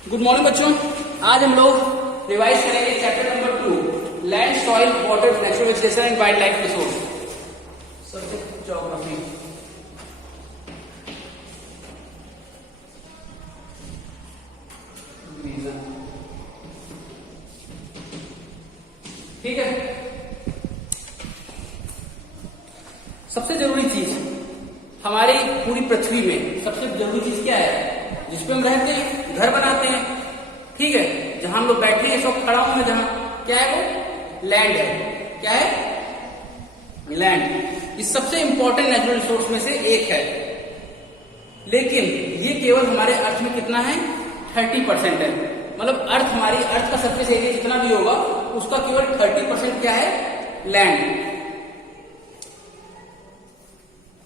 Good morning बच्चों। आज हम लोग रिवाइज करेंगे chapter number 2 land soil water natural vegetation and wild life resource subject geography. ठीक है, सबसे जरूरी चीज हमारी पूरी पृथ्वी में सबसे जरूरी चीज क्या है जिसपे हम रहते हैं, घर बनाते हैं। ठीक है, जहां हम लोग बैठे हैं, सब खड़ा हूं मैं जहां, क्या है वो? लैंड है। क्या है? लैंड। इस सबसे इंपॉर्टेंट नेचुरल रिसोर्स में से एक है, लेकिन ये केवल हमारे अर्थ में कितना है? 30% है। मतलब अर्थ का सरफेस एरिया जितना भी होगा उसका केवल 30% क्या है? लैंड।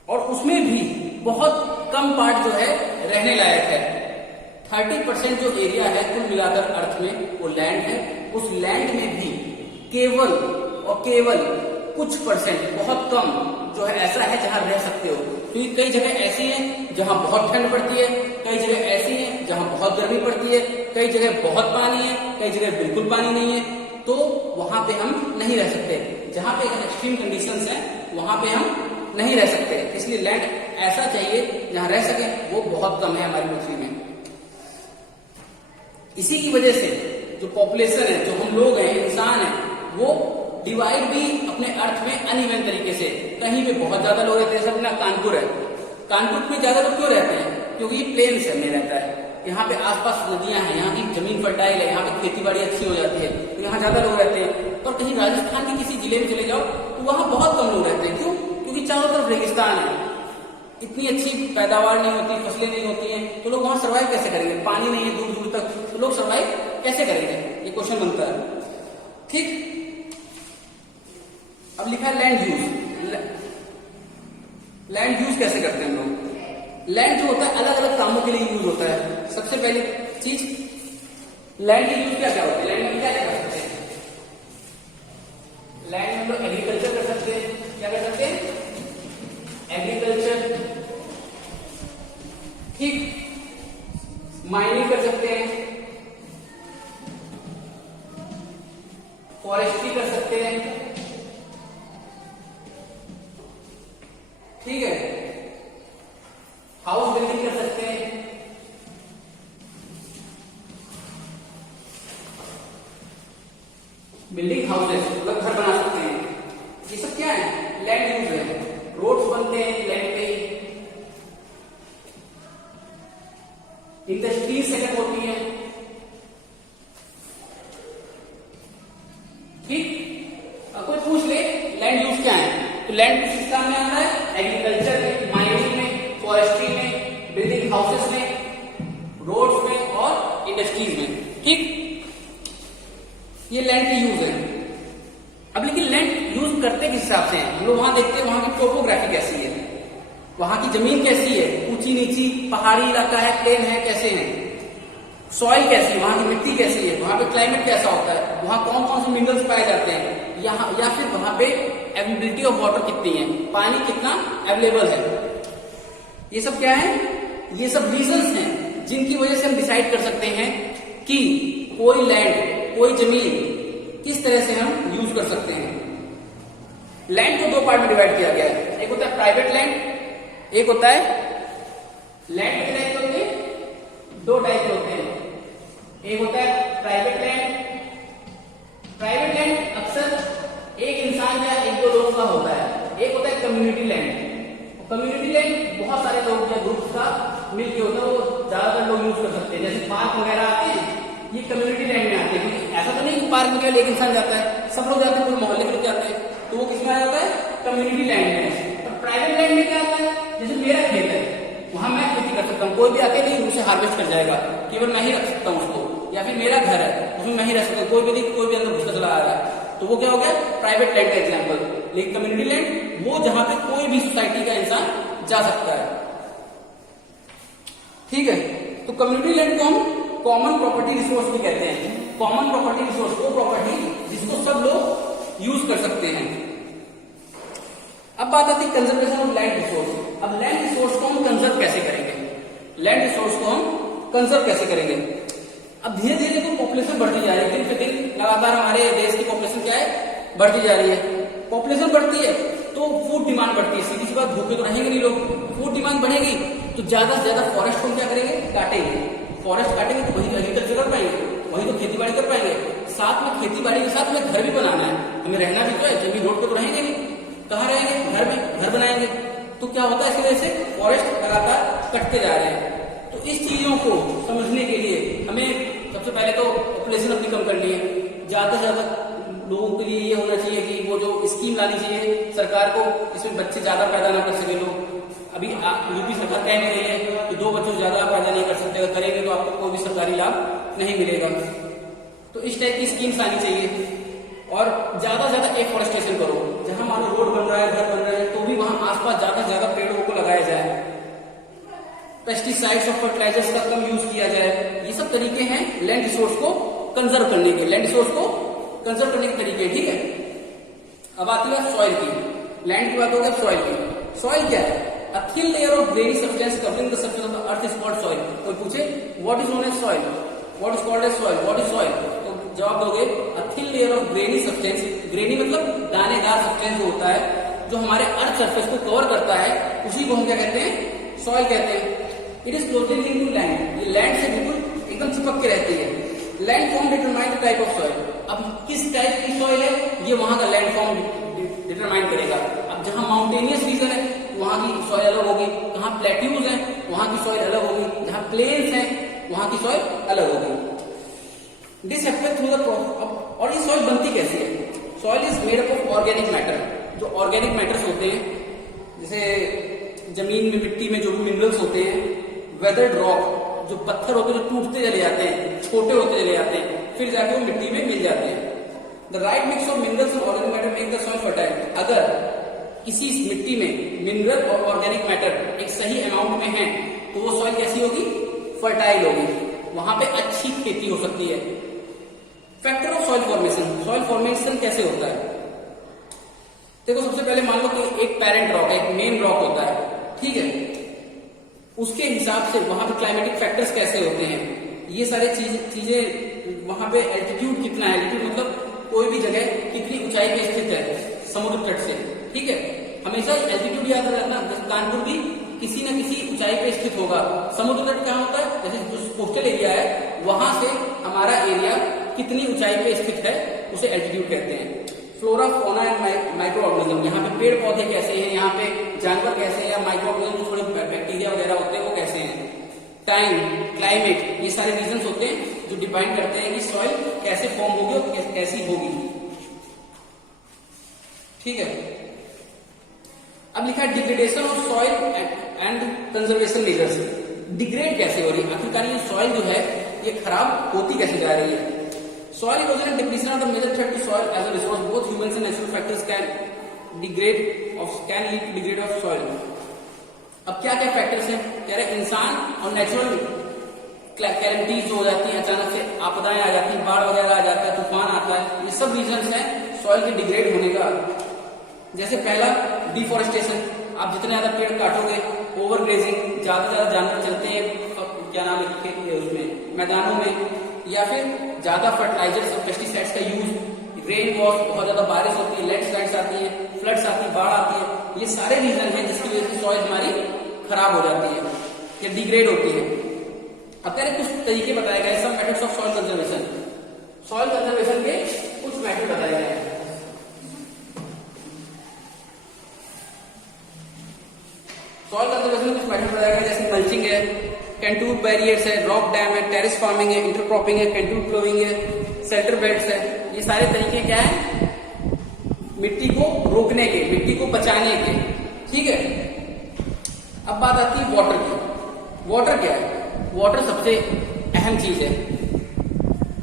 और उसमें भी बहुत कम पार्ट जो है रहने लायक है। 30% जो एरिया है कुल मिलाकर अर्थ में वो लैंड है। उस लैंड में भी केवल और केवल कुछ परसेंट, बहुत कम जो है ऐसा है जहां रह सकते हो। क्योंकि कई जगह ऐसी हैं जहां बहुत ठंड पड़ती है, कई जगह ऐसी हैं जहां बहुत गर्मी पड़ती है, कई जगह बहुत पानी है, कई जगह बिल्कुल पानी नहीं है, तो वहां पे हम नहीं रह सकते। जहां पे एक्सट्रीम कंडीशंस हैं वहां पे हम नहीं रह सकते। इसलिए लैंड ऐसा चाहिए जहां रह सके, वो बहुत कम है हमारी पृथ्वी में। इसी की वजह से जो पॉपुलेशन है, जो हम लोग हैं, इंसान है, वो डिवाइड भी अपने अर्थ में अनइवन तरीके से। कहीं पे बहुत ज्यादा लोग रहते हैं, जैसे अपना कानपुर है। कानपुर में ज्यादा लोग क्यों रहते हैं? क्योंकि ये प्लेन्स में रहता है। यहाँ पे आसपास नदियां हैं, यहाँ की जमीन फर्टाइल है, यहाँ पे खेती बाड़ी अच्छी हो जाती है, तो यहाँ ज्यादा लोग रहते हैं। और कहीं राजस्थान के किसी जिले में चले जाओ तो वहां बहुत कम लोग रहते हैं। क्यों? क्योंकि चारों तरफ रेगिस्तान है, इतनी अच्छी पैदावार नहीं होती, फसलें नहीं होती हैं, तो लोग वहां सर्वाइव कैसे करेंगे? पानी नहीं है दूर दूर तक, तो लोग सर्वाइव कैसे करेंगे? ये क्वेश्चन बनता है। ठीक, अब लिखा है लैंड यूज। लैंड यूज कैसे करते हैं हम लोग? लैंड जो होता है अलग अलग कामों के लिए यूज होता है। सबसे पहली चीज, लैंड की यूज क्या क्या होती है? लैंड में क्या क्या कर सकते हैं? लैंड में हम लोग एग्रीकल्चर कर सकते हैं। क्या कर सकते हैं? एग्रीकल्चर। ठीक, माइनिंग कर सकते हैं, फॉरेस्ट्री कर सकते हैं। ठीक है, हाउस बिल्डिंग कर सकते हैं, बिल्डिंग हाउसेस, मतलब घर बना सकते हैं। ये सब क्या है? लैंड यूज है। रोड्स बनते हैं लैंड पे, इंडस्ट्रीज सेटअप होती है। ठीक, कोई पूछ ले लैंड यूज क्या है, तो लैंड किस काम में आता है? एग्रीकल्चर में, माइनिंग में, फॉरेस्ट्री में, बिल्डिंग हाउसेस में, रोड्स में और इंडस्ट्रीज में। ठीक, ये लैंड की यूज है। अब लेकिन लैंड यूज करते किस हिसाब से हैं? हम लोग वहां देखते हैं वहां की टोपोग्राफी कैसी है, वहां की जमीन कैसी है, ऊंची नीची, पहाड़ी इलाका है, प्लेन है, कैसे है, सॉइल कैसी है, वहां की मिट्टी कैसी है, वहां पे क्लाइमेट कैसा होता है, वहां कौन कौन से मिनरल्स पाए जाते हैं, यहाँ या फिर वहां पे अवेलेबिलिटी ऑफ वाटर कितनी है, पानी कितना अवेलेबल है। ये सब क्या है? ये सब रीजंस हैं जिनकी वजह से हम डिसाइड कर सकते हैं कि कोई लैंड, कोई जमीन किस तरह से हम यूज कर सकते हैं। लैंड को 2 पार्ट में डिवाइड किया गया है। एक होता है प्राइवेट लैंड, एक होता है लैंड के टाइप होते हैं, 2 टाइप के होते हैं। एक होता है प्राइवेट लैंड। प्राइवेट लैंड अक्सर एक इंसान या 1-2 लोगों का होता है। एक होता है कम्युनिटी लैंड। कम्युनिटी लैंड बहुत सारे लोग या ग्रुप का मिलकर होता है, वो ज्यादातर लोग यूज कर सकते हैं। जैसे पार्क वगैरह आते हैं, ये कम्युनिटी लैंड में आते हैं। ऐसा तो नहीं कि पार्क में केवल एक इंसान जाता है, सब लोग जाते हैं, पूरे मोहल्ले के लोग जाते हैं, तो वो किसमें आ जाता है? कम्युनिटी लैंड में। और प्राइवेट लैंड में क्या आता है? जैसे मेरा खेत है, वहां मैं खेती कर सकता हूँ, कोई भी आके नहीं उसे हार्वेस्ट कर जाएगा, केवल मैं ही रख सकता हूँ उसको। या फिर मेरा घर है, उसमें मैं ही रह सकता हूँ, कोई भी नहीं, कोई भी अंदर घुसकर चला आ रहा है, तो वो क्या हो गया? प्राइवेट लैंड का एग्जाम्पल। लेकिन कम्युनिटी लैंड वो जहां पे कोई भी सोसाइटी का इंसान जा सकता है। ठीक है, तो कम्युनिटी लैंड को हम कॉमन प्रॉपर्टी रिसोर्स भी कहते हैं। कॉमन प्रॉपर्टी रिसोर्स वो प्रॉपर्टी जिसको सब लोग यूज कर सकते हैं। अब बात आती है कंजर्वेशन ऑफ लैंड रिसोर्स। अब लैंड रिसोर्स को हम कंजर्व कैसे करेंगे? लैंड रिसोर्स को हम कंजर्व कैसे करेंगे? अब धीरे धीरे तो पॉपुलेशन बढ़ती जा रही है, दिन पे दिन लगातार हमारे देश की पॉपुलेशन क्या है, बढ़ती जा रही है। पॉपुलेशन बढ़ती है तो फूड डिमांड बढ़ती है, सीधी सी बात, भूखे तो रहेंगे नहीं लोग, फूड डिमांड बढ़ेगी तो ज्यादा से ज्यादा फॉरेस्ट को हम क्या करेंगे, काटेंगे। फॉरेस्ट काटेंगे तो वही एग्रीकल्चर कर पाएंगे, वही तो खेती बाड़ी कर पाएंगे। साथ में खेती बाड़ी के साथ हमें घर भी बनाना है, हमें रहना भी तो है, जमीन रोड पे तो रहेंगे नहीं, कहाँ रहेंगे, घर में घर बनाएंगे। तो क्या होता है, इसकी वजह से फॉरेस्ट लगातार कटते जा रहे हैं। तो इस चीजों को समझने के लिए हमें सबसे पहले तो पॉपुलेशन अपनी कम करनी है। ज्यादा से ज्यादा लोगों के लिए ये होना चाहिए कि वो जो स्कीम लानी चाहिए सरकार को, इसमें बच्चे ज्यादा पैदा ना कर सके लोग। अभी यूपी सरकार कह रही है कि 2 बच्चों से ज्यादा पैदा नहीं कर सकते, अगर करेंगे तो आपको कोई भी सरकारी लाभ नहीं मिलेगा। तो इस टाइप की स्कीम्स आनी चाहिए। और ज्यादा से ज्यादा एफॉरेस्टेशन करो, जहां मानो रोड बन रहा है, घर बन रहा है, तो भी वहां आसपास ज्यादा से ज्यादा पेड़ों को लगाया जाए। पेस्टिसाइड्स और फर्टिलाइजर्स का कम यूज किया जाए। ये सब तरीके हैं लैंड रिसोर्स को कंजर्व करने के, लैंड रिसोर्स को कंजर्व करने के तरीके, ठीक है। अब आती है सॉइल की, लैंड की बात हो गई, सॉइल की। सॉइल क्या है? A thin layer of grainy substance covering the surface of the earth is called soil. कोई पूछे what is known as soil? What is called as soil? What is soil? तो जवाब दोगे a thin layer of grainy substance. grainy मतलब दानेदार substance जो होता है, जो हमारे अर्थ सरफेस को कवर करता है, उसी को हम क्या कहते हैं, सॉइल कहते हैं। It is closely linked to land, ये लैंड से बिल्कुल एकदम चिपक के रहती है। Land form determine the type of soil. अब किस टाइप की सॉइल है, ये वहां का लैंड फॉर्म डिटरमाइन करेगा। अब जहां माउंटेनियस रीजन है वहां की सॉइल अलग होगी, जहां प्लेट्यूज है वहां की सॉइल अलग होगी, जहां प्लेन्स है वहां की सॉइल अलग होगी। This happens through the process. और ये सॉइल बनती कैसे है? Soil is made up of organic matter. जो ऑर्गेनिक मैटर्स होते हैं, जैसे जमीन में, मिट्टी में जो भी मिनरल्स होते हैं, वेदर्ड रॉक, जो पत्थर होते हैं जो टूटते चले जाते हैं, छोटे होते चले जाते हैं, फिर जाके वो मिट्टी में मिल जाते हैं। The right mix of minerals and organic matter make the soil fertile. अगर किसी मिट्टी में मिनरल और ऑर्गेनिक मैटर एक सही अमाउंट में है तो वो सॉइल कैसी होगी, फर्टाइल होगी, वहां पे अच्छी खेती हो सकती है। Factor of soil formation. Soil formation कैसे होता है? देखो, सबसे पहले मान लो कि एक पेरेंट रॉक है, एक मेन रॉक होता है, ठीक है। उसके हिसाब से वहां पे क्लाइमेटिक फैक्टर्स कैसे होते हैं, ये सारे चीजें वहां पे एल्टीट्यूड कितना है, एल्टीट्यूड मतलब कोई भी जगह कितनी ऊंचाई पे स्थित है समुद्र तट से, ठीक है। हमेशा एल्टीट्यूड याद रखना। जैसे कानपुर भी किसी न किसी ऊंचाई पे स्थित होगा। समुद्र तट कहाँ होता है? जैसे जो कोस्टल एरिया है वहां से हमारा एरिया कितनी ऊंचाई पे स्थित है उसे एल्टीट्यूड कहते हैं। Flora, fauna and micro organism, यहाँ पे पेड़ पौधे कैसे हैं, यहाँ पे जानवर कैसे हैं, या माइक्रो ऑर्गेनिज्म थोड़े बैक्टीरिया वगैरह होते हैं वो कैसे हैं। टाइम, क्लाइमेट, ये सारे रीजंस होते हैं जो डिपेंड करते हैं कि सॉइल कैसे फॉर्म होगी और कैसी होगी, ठीक है। अब लिखा है degradation of soil and conservation measures. Degrade कैसे हो रही है, आखिरकार ये सॉइल जो है ये खराब होती कैसे जा रही है। Soil erosion and depletion are the major threat to soil as a resource. Both humans and natural factors can lead to degrade of soil. अब क्या क्या फैक्टर्स हैं? कह रहे इंसान और नेचुरल कैलेमिटीज जो हो जाती है, अचानक से आपदाएं आ जाती हैं, बाढ़ वगैरह आ जाता है, तूफान आता है, ये सब रीजंस हैं सॉइल के डिग्रेड होने का। जैसे पहला डिफॉरेस्टेशन, आप जितने ज्यादा पेड़ काटोगे, ओवर ग्रेजिंग, ज्यादा से ज्यादा जानवर चलते हैं, क्या नाम है खेती है उसमें, मैदानों में, या फिर ज्यादा फर्टिलाइजर्स और पेस्टिसाइड्स का यूज, रेन वॉश, बहुत ज्यादा बारिश होती है, लैंडस्लाइड्स आती है, फ्लड्स आती है, बाढ़ आती है, ये सारे रीजन हैं जिसकी वजह से सॉइल हमारी खराब हो जाती है या डिग्रेड होती है। अब कह रहे कुछ तरीके बताए गए, सब methods of soil conservation. Soil conservation के कुछ मेथड बताए गए हैं। सॉइल कंजर्वेशन में कुछ मेथड बताया गया, जैसे मल्चिंग है, कंटूर बैरियर्स है, रॉक डैम है, टेरेस फार्मिंग है, इंटरक्रॉपिंग है, कंटूर प्लोइंग है, शेल्टर बेड्स है। ये सारे तरीके क्या है, मिट्टी को रोकने के, मिट्टी को बचाने के, ठीक है। अब बात आती है वाटर की। वाटर क्या है? वाटर सबसे अहम चीज है।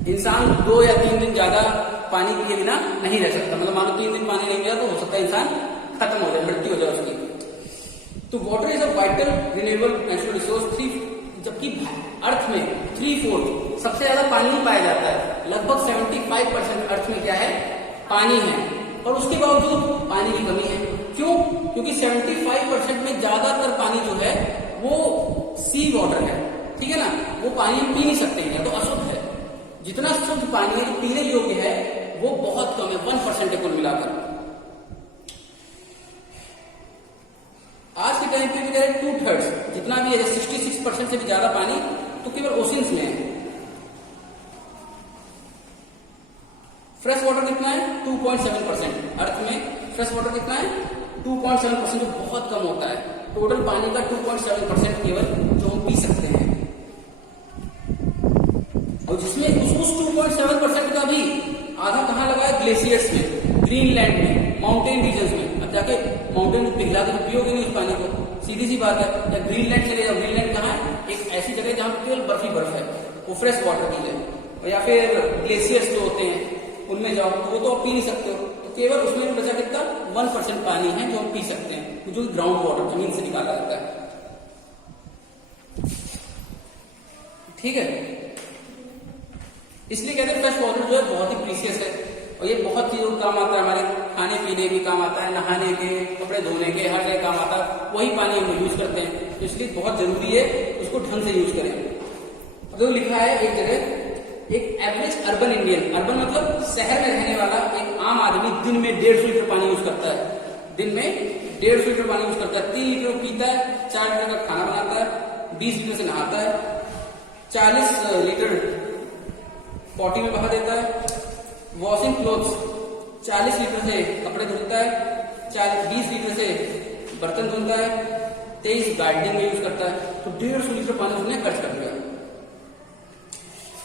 इंसान 2 या 3 दिन ज्यादा पानी के बिना नहीं रह सकता। मतलब मान लो 3 दिन पानी नहीं मिला तो हो सकता है इंसान खत्म हो जाए, मृत्यु हो जाए उसकी। तो water is a vital renewable natural resource. जबकि अर्थ में 3/4 सबसे ज्यादा पानी पाया जाता है, लगभग 75% अर्थ में क्या है, पानी है, और उसके बावजूद पानी की कमी है। क्यों? क्योंकि 75% में ज्यादातर पानी जो है वो सी वाटर है, ठीक है ना, वो पानी हम पी नहीं सकते हैं, या तो अशुद्ध है, जितना शुद्ध पानी है जो पीने योग्य है वो बहुत कम है, 1% है कुल मिलाकर। आज के टाइम पे भी कह रहे 2/3 जितना भी है, 66% से भी ज्यादा पानी तो केवल ओशियंस में है। फ्रेश वाटर कितना है? 2.7%। अर्थ में फ्रेश वाटर कितना है? 2.7%, जो बहुत कम होता है। टोटल पानी का 2.7% केवल जो हम पी सकते हैं, और जिसमें उस 2.7% का भी आधा कहाँ लगा है? ग्लेशियर्स में, ग्रीनलैंड में, माउंटेन रीजन्स में। अब जाके माउंटेन को पिघला के पियोगे नहीं उस पानी को, सीधी सी बात है। या ग्रीनलैंड चले जाओ, ग्रीनलैंड कहाँ है? एक ऐसी जगह जहां केवल बर्फ ही बर्फ है, वो फ्रेश वाटर की है। या फिर ग्लेशियर्स जो होते हैं उनमें जाओ तो वो तो आप पी नहीं सकते हो, तो केवल उसमें बचा कितना? 1% पानी है जो हम पी सकते हैं, जो ग्राउंड वाटर जमीन से निकाला जाता है। ठीक है, इसलिए कहते हैं फ्रेश वाटर जो है बहुत ही प्रीशियस है, और ये बहुत चीजों काम आता है। हमारे खाने पीने भी काम आता है, नहाने के, कपड़े धोने के, हर जगह काम आता है। वही पानी हम यूज करते हैं, तो इसलिए बहुत जरूरी है उसको ढंग से यूज करें। तो लिखा है एक जगह, एक एवरेज अर्बन इंडियन, अर्बन मतलब शहर में रहने वाला एक आम आदमी दिन में 150 लीटर पानी यूज करता है। दिन में 150 लीटर पानी यूज करता है। 3 लीटर पीता है, 4 लीटर का खाना बनाता है, 20 लीटर से नहाता है, 40 लीटर पॉटी में बहा देता है, वॉशिंग क्लोथ्स 40 लीटर से कपड़े धुलता है, 20 लीटर से बर्तन धुलता है, 23 गार्डनिंग में यूज करता है। तो 150 लीटर पानी उसने खर्च कर दिया।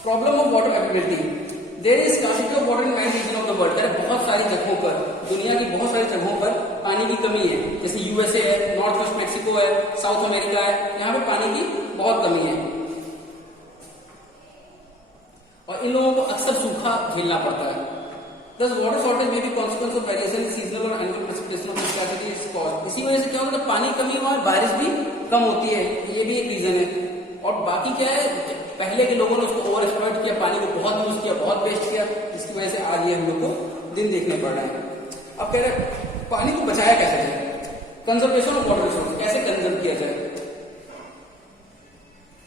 Problem of water availability, there is scarcity of water in many region of the world. बहुत सारी जगहों पर, दुनिया की बहुत सारी जगहों पर पानी की कमी है। जैसे यूएसए है, नॉर्थ वेस्ट मैक्सिको है, साउथ अमेरिका है, यहाँ पे पानी की बहुत कमी है, और इन लोगों को अक्सर सूखा झेलना पड़ता है। Thus water shortage may be consequence of variation in seasonal और annual precipitation of scarcity is caused। इसी वजह से क्या होता है? पानी कमी हुआ, बारिश भी कम होती है, ये भी एक रीजन है। और बाकी क्या है, पहले के लोगों ने उसको ओवर एक्सप्लॉइट किया, पानी को बहुत यूज किया, बहुत वेस्ट किया, जिसकी वजह से आज ये हम लोग को दिन देखने पड़ रहे हैं। अब कह रहे पानी को बचाया कैसे जाए? कंजर्वेशन ऑफ वाटर रिसोर्स, कैसे कंजर्व किया जाए?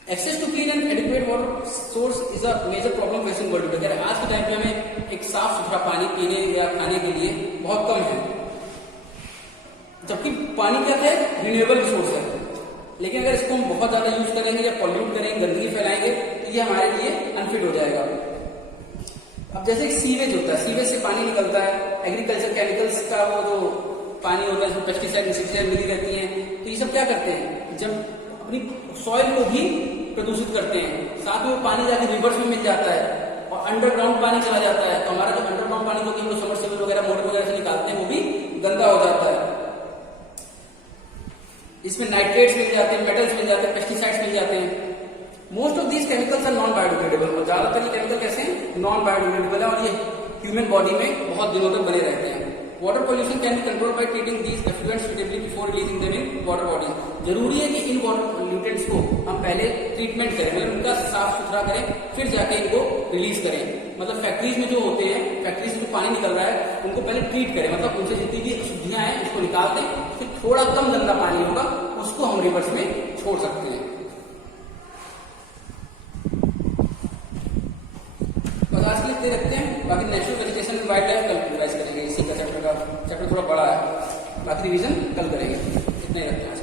Access to clean and adequate water source is a major problem facing world today. आज के टाइम पे हमें एक साफ सुथरा पानी पीने या खाने के लिए बहुत कम है, जबकि पानी क्या है? रिन्यूएबल रिसोर्स है। लेकिन अगर इसको हम बहुत ज्यादा यूज करेंगे या पॉल्यूट करेंगे, गंदगी फैलाएंगे, तो ये हमारे लिए अनफिट हो जाएगा। अब जैसे एक सीवेज होता है, सीवेज से पानी निकलता है, एग्रीकल्चर केमिकल्स का वो जो पानी होता है, इसमें पेस्टिसाइड इंसेक्टिसाइड मिली रहती है, तो ये सब क्या करते हैं? जब अपनी सॉइल को भी प्रदूषित करते हैं, साथ में वो पानी जाके रिवर्स में मिल जाता है और अंडरग्राउंड पानी चला जाता है। तो हमारा जो अंडरग्राउंड पानी जो कि सबमर्सिबल वगैरह, मोटर वगैरह से निकालते हैं, वो भी गंदा हो जाता है। इसमें नाइट्रेट्स मिल जाते हैं, मेटल्स मिल जाते हैं, पेस्टिसाइड्स मिल जाते हैं। Most of these chemicals are non biodegradable, और ज्यादातर ये केमिकल कैसे हैं? नॉन बायोडिग्रेडेबल है, और ये ह्यूमन बॉडी में बहुत दिनों तक बने रहते हैं। Water pollution can be control by treating these effluents suitably before releasing them in water body. जरूरी है कि इन वाटर पोल्यूटेंट्स को हम पहले ट्रीटमेंट करें, मतलब उनका साफ सुथरा करें, फिर जाके इनको रिलीज करें। मतलब फैक्ट्रीज में जो होते हैं, फैक्ट्रीज में जो पानी निकल रहा है, उनको पहले ट्रीट करें, मतलब उनसे जितनी भी अशुद्धियां हैं उसको निकाल दें, फिर थोड़ा कम गंदा पानी होगा उसको हम रिवर्स में छोड़ सकते हैं। बस आज के लिए इतने रखते हैं, बाकी natural vegetation and wild life कल रिवाइज करेंगे। इसी का चैप्टर थोड़ा बड़ा है, बाकी रिवीजन कल करेंगे। इतने ही रखते हैं आज।